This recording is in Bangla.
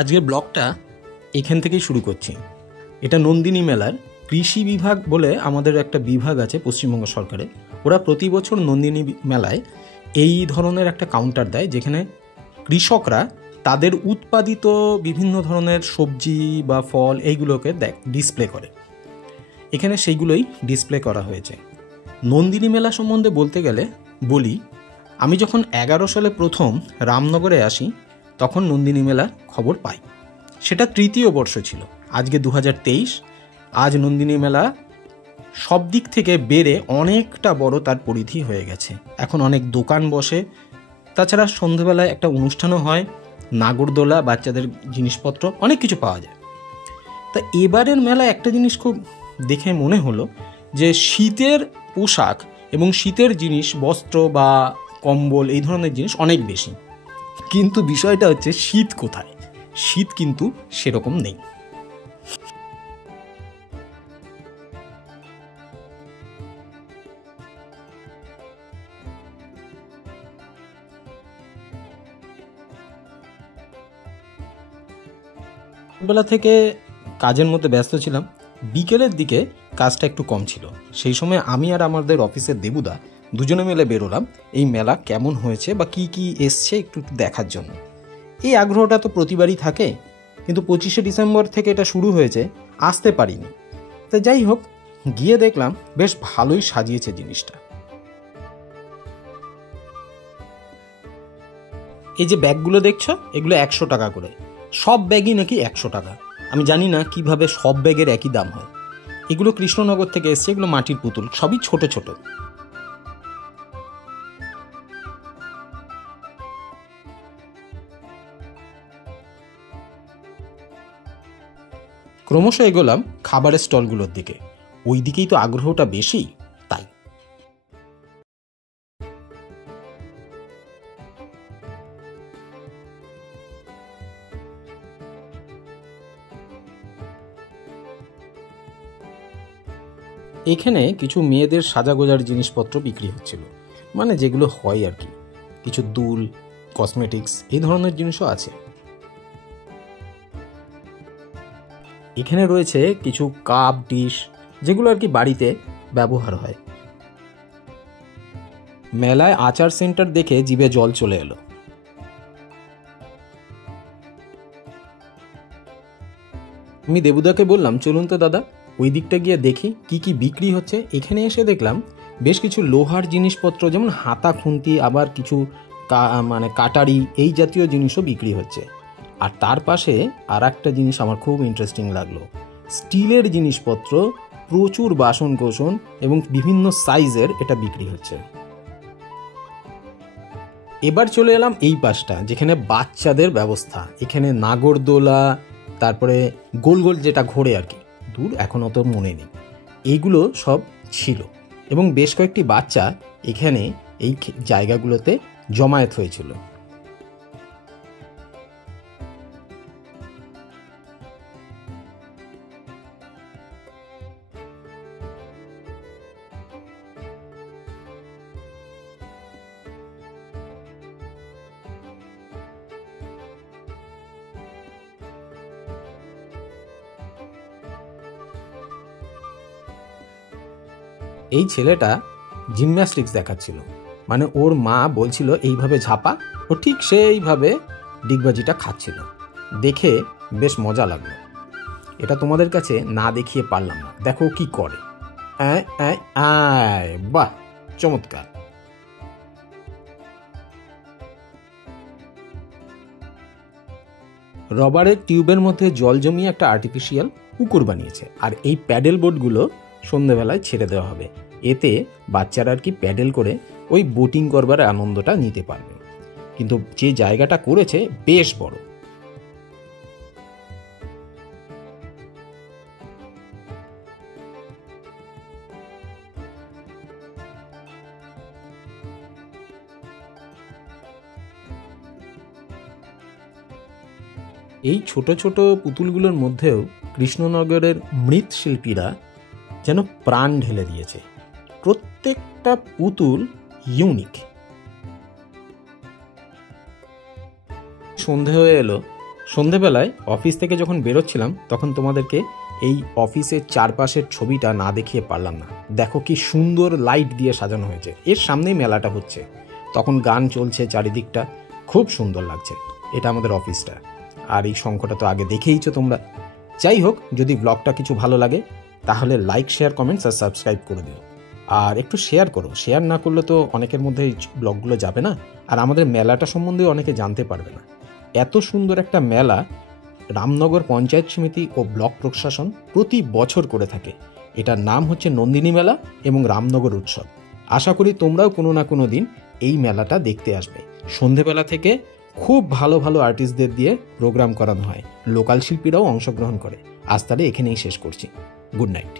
আজকের ব্লগটা এখান থেকেই শুরু করছি। এটা নন্দিনী মেলার কৃষি বিভাগ বলে আমাদের একটা বিভাগ আছে পশ্চিমবঙ্গ সরকারে। ওরা প্রতি বছর নন্দিনী মেলায় এই ধরনের একটা কাউন্টার দেয়, যেখানে কৃষকরা তাদের উৎপাদিত বিভিন্ন ধরনের সবজি বা ফল এইগুলোকে ডিসপ্লে করে। এখানে সেইগুলোই ডিসপ্লে করা হয়েছে। নন্দিনী মেলা সম্বন্ধে বলতে গেলে বলি, আমি যখন 11 সালে প্রথম রামনগরে আসি তখন নন্দিনী মেলার খবর পাই। সেটা তৃতীয় বর্ষ ছিল। আজকে 2023। আজ নন্দিনী মেলা সব দিক থেকে বেড়ে অনেকটা বড় তার পরিধি হয়ে গেছে। এখন অনেক দোকান বসে, তাছাড়া সন্ধ্যেবেলায় একটা অনুষ্ঠানও হয়, নাগরদোলা, বাচ্চাদের জিনিসপত্র অনেক কিছু পাওয়া যায়। তা এবারের মেলায় একটা জিনিস খুব দেখে মনে হলো যে শীতের পোশাক এবং শীতের জিনিস, বস্ত্র বা কম্বল এই ধরনের জিনিস অনেক বেশি। কিন্তু বিষয়টা হচ্ছে শীত কোথায়? শীত কিন্তু সেরকম নেই। বেলা থেকে কাজের মধ্যে ব্যস্ত ছিলাম। বিকেলের দিকে কাজটা একটু কম ছিল। সেই সময় আমি আর আমাদের অফিসের দেবুদা দুজনে মিলে বেরোলাম এই মেলা কেমন হয়েছে বা কি কি এসছে একটু দেখার জন্য। এই আগ্রহটা তো প্রতিবারই থাকে, কিন্তু 25শে ডিসেম্বর থেকে এটা শুরু হয়েছে, আসতে পারিনি। তা যাই হোক, গিয়ে দেখলাম বেশ ভালোই সাজিয়েছে জিনিসটা। এই যে ব্যাগগুলো দেখছো, এগুলো 100 টাকা করে। সব ব্যাগই নাকি 100 টাকা। আমি জানি না কিভাবে সব ব্যাগের একই দাম হয়। এগুলো কৃষ্ণনগর থেকে এসছে, এগুলো মাটির পুতুল, সবই ছোট ছোট। ক্রমশ এগোলাম খাবারের স্টলগুলোর দিকে। ওই দিকেই তো আগ্রহটা বেশি, তাই। এখানে কিছু মেয়েদের সাজাগোজার জিনিসপত্র বিক্রি হচ্ছিল, মানে যেগুলো হয় আর কি, কিছু দুল, কসমেটিক্স এই ধরনের জিনিসও আছে। এখানে রয়েছে কিছু কাপ, ডিশ, যেগুলো আর কি বাড়িতে ব্যবহার হয়। মেলায় আচার সেন্টার দেখে জিভে জল চলে এলো। আমি দেবুদাকে বললাম, চলুন তো দাদা, ওই দিকটা গিয়ে দেখি কি কি বিক্রি হচ্ছে। এখানে এসে দেখলাম বেশ কিছু লোহার জিনিসপত্র, যেমন হাতা, খুন্তি, আবার কিছু কাটারি, এই জাতীয় জিনিসও বিক্রি হচ্ছে। আর তার পাশে আর একটা জিনিস আমার খুব ইন্টারেস্টিং লাগলো, স্টিলের জিনিসপত্র, প্রচুর বাসন কোসন এবং বিভিন্ন সাইজের এটা বিক্রি হচ্ছে। এবার চলে এলাম এই পাশটা, যেখানে বাচ্চাদের ব্যবস্থা। এখানে নাগরদোলা, তারপরে গোল গোল যেটা ঘোরে আর কি, দূর এখন অত মনে নেই, এইগুলো সব ছিল। এবং বেশ কয়েকটি বাচ্চা এখানে এই জায়গাগুলোতে জমায়েত হয়েছিল। এই ছেলেটা জিমন্যাস্টিক্স দেখাচ্ছিল, মানে ওর মা বলছিল এইভাবে ঝাপা, ও ঠিক সেইভাবে ডিগবাজিটা খাচ্ছিল। দেখে বেশ মজা লাগলো। এটা তোমাদের কাছে না দেখিয়ে পারলাম না। দেখো কি করে। বাহ, চমৎকার। রবারের টিউবের মধ্যে জল জমিয়ে একটা আর্টিফিশিয়াল পুকুর বানিয়েছে। আর এই প্যাডেল বোটগুলো সন্ধ্যেবেলায় ছেড়ে দেওয়া হবে। এতে বাচ্চারা আর কি প্যাডেল করে ওই বোটিং করবার আনন্দটা নিতে পারবে। কিন্তু যে জায়গাটা করেছে বেশ বড়। এই ছোট ছোট পুতুলগুলোর মধ্যেও কৃষ্ণনগরের মৃৎশিল্পীরা যেন প্রাণ ঢেলে দিয়েছে। প্রত্যেকটা পুতুল ইউনিক। সন্ধে হয়ে এলো, সন্ধেবেলায় অফিস থেকে যখন বেরোচ্ছিলাম তখন তোমাদেরকে এই অফিসের চারপাশের ছবিটা না দেখিয়ে পারলাম না। দেখো কি সুন্দর লাইট দিয়ে সাজানো হয়েছে, এর সামনেই মেলাটা হচ্ছে, তখন গান চলছে চারিদিকটা, খুব সুন্দর লাগছে। এটা আমাদের অফিসটা, আর এই শঙ্খটা তো আগে দেখেইছো তোমরা। যাই হোক, যদি ব্লগটা কিছু ভালো লাগে তাহলে লাইক, শেয়ার, কমেন্টস আর সাবস্ক্রাইব করে দিও। আর একটু শেয়ার করো, শেয়ার না করলে তো অনেকের মধ্যে এই ব্লগগুলো যাবে না, আর আমাদের মেলাটা সম্বন্ধে অনেকে জানতে পারবে না। এত সুন্দর একটা মেলা রামনগর পঞ্চায়েত সমিতি ও ব্লক প্রশাসন প্রতি বছর করে থাকে। এটার নাম হচ্ছে নন্দিনী মেলা এবং রামনগর উৎসব। আশা করি তোমরাও কোনো না কোনো দিন এই মেলাটা দেখতে আসবে। সন্ধেবেলা থেকে খুব ভালো ভালো আর্টিস্টদের দিয়ে প্রোগ্রাম করানো হয়, লোকাল শিল্পীরাও অংশগ্রহণ করে। আজ তাহলে এখানেই শেষ করছি। Good night.